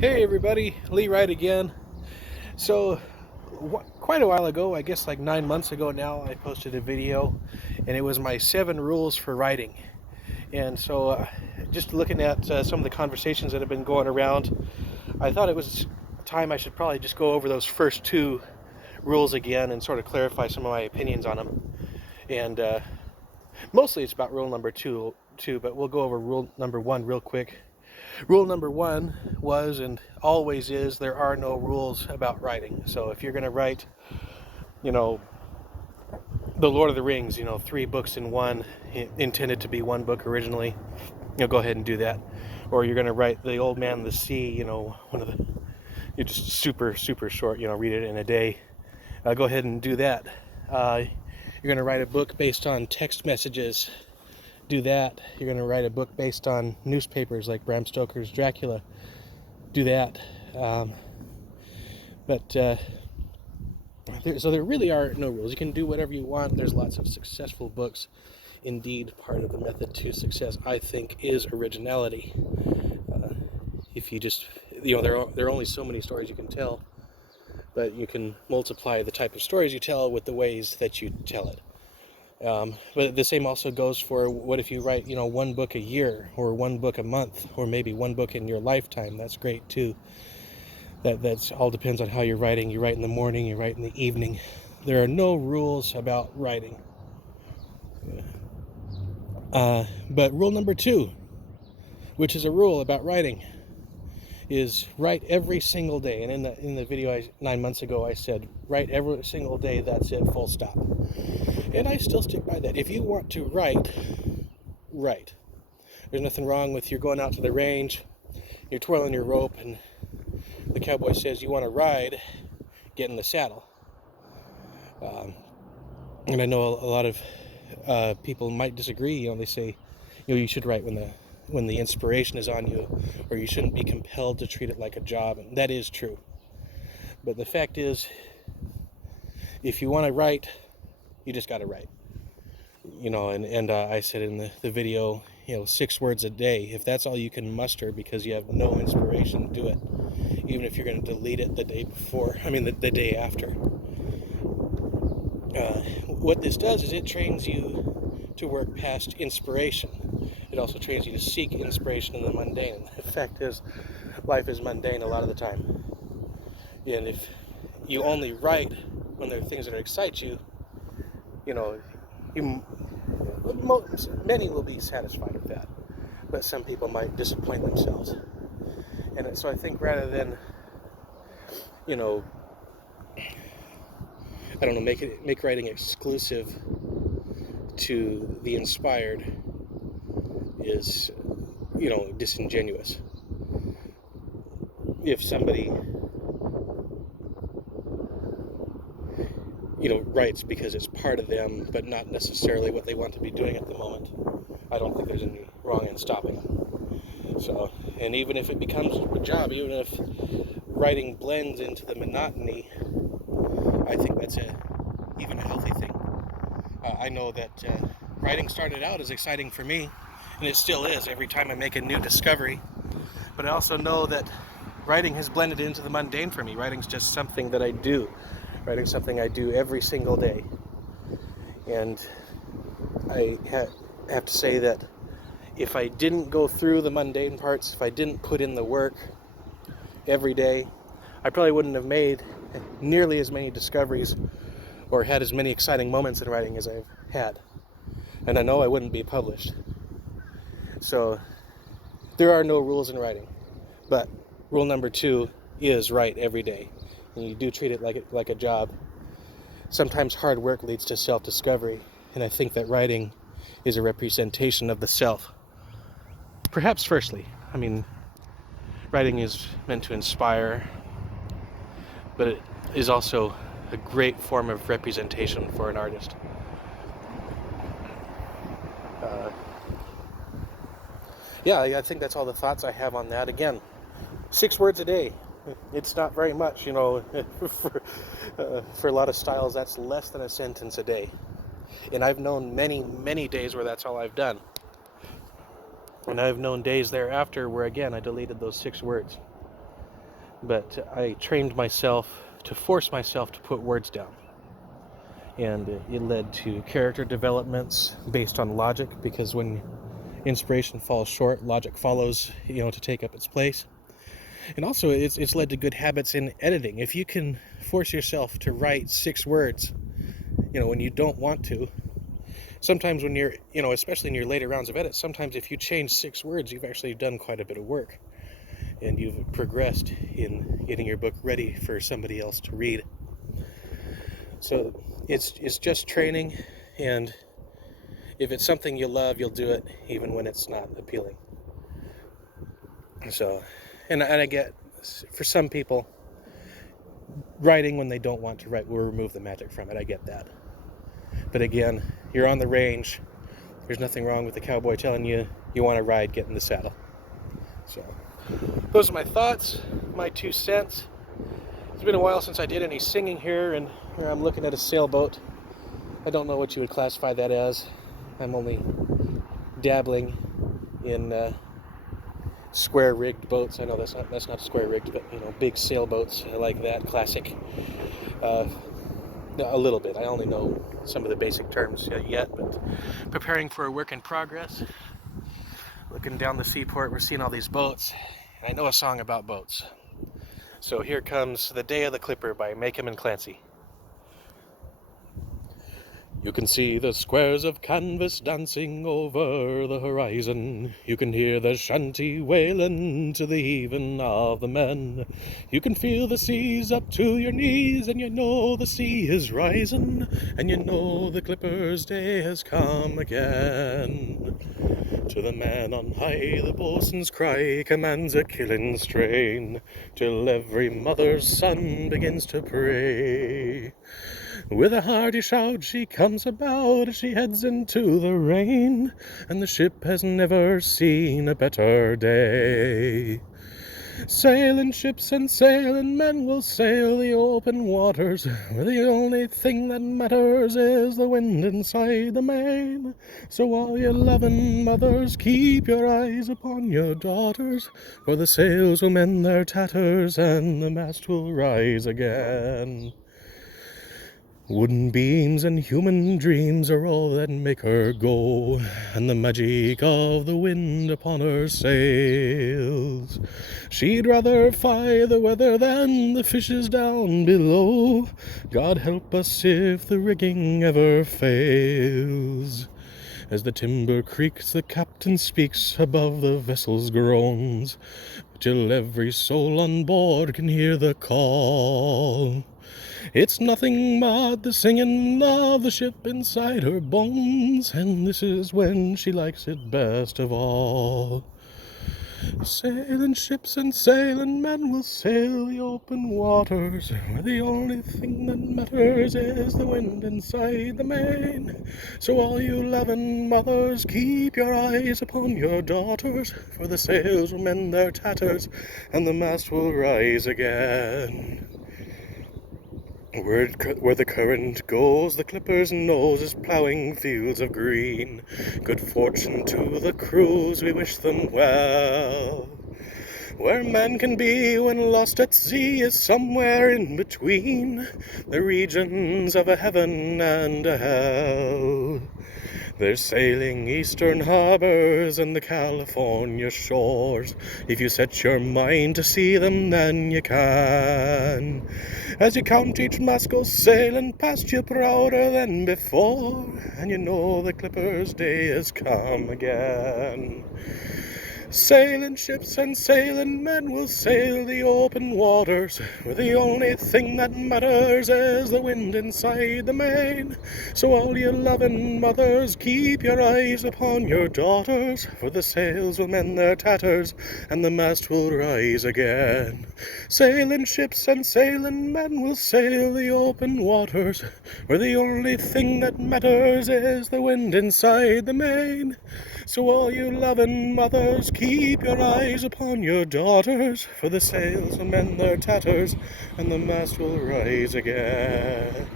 Hey everybody, Lee Wright again. So, quite a while ago, I guess like 9 months ago now, I posted a video, and it was my 7 rules for writing. And so, just looking at some of the conversations that have been going around, I thought it was time I should probably just go over those first 2 rules again and sort of clarify some of my opinions on them. And mostly it's about rule number two, but we'll go over rule number 1 real quick. Rule number 1 was and always is there are no rules about writing. So if you're going to write, you know, The Lord of the Rings, 3 books in one, intended to be one book originally, go ahead and do that. Or you're going to write The Old Man and the Sea, one of the, you're just super, super short, read it in a day. Go ahead and do that. You're going to write a book based on text messages. Do that. You're going to write a book based on newspapers like Bram Stoker's Dracula. Do that. So there really are no rules. You can do whatever you want. There's lots of successful books. Indeed, part of the method to success, I think, is originality. If you just, there are only so many stories you can tell, but you can multiply the type of stories you tell with the ways that you tell it. But the same also goes for what if you write, 1 book a year, or 1 book a month, or maybe 1 book in your lifetime. That's great too. That's all depends on how you're writing. You write in the morning, you write in the evening. There are no rules about writing. But rule number 2, which is a rule about writing, is write every single day. And in the video 9 months ago, I said write every single day. That's it, full stop. And I still stick by that. If you want to write, write. There's nothing wrong with you're going out to the range, you're twirling your rope, and the cowboy says you want to ride, get in the saddle. And I know a lot of people might disagree. They say, you should write when the inspiration is on you, or you shouldn't be compelled to treat it like a job. And that is true. But the fact is, if you want to write, you just got to write. And I said in the video, 6 words a day. If that's all you can muster because you have no inspiration, do it. Even if you're going to delete it the day after. What this does is it trains you to work past inspiration. It also trains you to seek inspiration in the mundane. The fact is, life is mundane a lot of the time. And if you only write when there are things that excite you, many will be satisfied with that. But some people might disappoint themselves. And so I think rather than, make writing exclusive to the inspired is, disingenuous. If somebody, writes because it's part of them, but not necessarily what they want to be doing at the moment, I don't think there's any wrong in stopping them. So, and even if it becomes a job, even if writing blends into the monotony, I think that's even a healthy thing. I know that writing started out as exciting for me, and it still is every time I make a new discovery. But I also know that writing has blended into the mundane for me. Writing's just something that I do. Writing's something I do every single day. And I have to say that if I didn't go through the mundane parts, if I didn't put in the work every day, I probably wouldn't have made nearly as many discoveries or had as many exciting moments in writing as I've had. And I know I wouldn't be published. So there are no rules in writing. But rule number 2 is write every day. And you do treat it like a job. Sometimes hard work leads to self-discovery. And I think that writing is a representation of the self. Perhaps firstly, writing is meant to inspire, but it is also a great form of representation for an artist. I think that's all the thoughts I have on that. Again, 6 words a day. It's not very much, for a lot of styles that's less than a sentence a day. And I've known many, many days where that's all I've done. And I've known days thereafter where, again, I deleted those 6 words. but I trained myself to force myself to put words down. And it led to character developments based on logic, because when inspiration falls short, logic follows, to take up its place. And also it's led to good habits in editing. If you can force yourself to write 6 words, when you don't want to, sometimes when you're, especially in your later rounds of edits, sometimes if you change 6 words, you've actually done quite a bit of work. And you've progressed in getting your book ready for somebody else to read. So it's just training, and if it's something you love, you'll do it even when it's not appealing. So, and I get, for some people, writing when they don't want to write will remove the magic from it. I get that. But again, you're on the range. There's nothing wrong with the cowboy telling you want to ride, get in the saddle. So, those are my thoughts, my 2 cents. It's been a while since I did any singing here, and here I'm looking at a sailboat. I don't know what you would classify that as. I'm only dabbling in square-rigged boats. I know that's not square-rigged, but big sailboats like that, classic. A little bit. I only know some of the basic terms yet, but preparing for a work in progress. Looking down the seaport, we're seeing all these boats. I know a song about boats. So here comes The Day of the Clipper by Makem and Clancy. You can see the squares of canvas dancing over the horizon. You can hear the shanty wailing to the heaving of the men. You can feel the seas up to your knees, and you know the sea is rising, and you know the Clipper's day has come again. To the man on high the boatswain's cry commands a killing strain, till every mother's son begins to pray. With a hearty shout she comes about as she heads into the rain, and the ship has never seen a better day. Sailing ships and sailing men will sail the open waters, where the only thing that matters is the wind inside the main. So all you loving mothers, keep your eyes upon your daughters, for the sails will mend their tatters and the mast will rise again. Wooden beams and human dreams are all that make her go, and the magic of the wind upon her sails. She'd rather fly the weather than the fishes down below. God help us if the rigging ever fails. As the timber creaks, the captain speaks above the vessel's groans, till every soul on board can hear the call. It's nothing but the singing of the ship inside her bones, and this is when she likes it best of all. Sailing ships and sailing men will sail the open waters, where the only thing that matters is the wind inside the main. So all you loving mothers, keep your eyes upon your daughters, for the sails will mend their tatters and the mast will rise again. Where the current goes, the Clipper's nose is ploughing fields of green. Good fortune to the crews, we wish them well. Where man can be when lost at sea is somewhere in between the regions of a heaven and a hell. They're sailing eastern harbors and the California shores. If you set your mind to see them, then you can. As you count each mast go sailing past you prouder than before, and you know the Clipper's day has come again. Sailing ships and sailing men will sail the open waters, where the only thing that matters is the wind inside the main. So all you loving mothers, keep your eyes upon your daughters, for the sails will mend their tatters and the mast will rise again. Sailing ships and sailing men will sail the open waters, where the only thing that matters is the wind inside the main. So all you loving mothers, keep your eyes upon your daughters, for the sails will mend their tatters and the mast will rise again.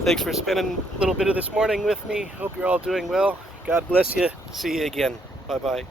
Thanks for spending a little bit of this morning with me. Hope you're all doing well. God bless you. See you again. Bye-bye.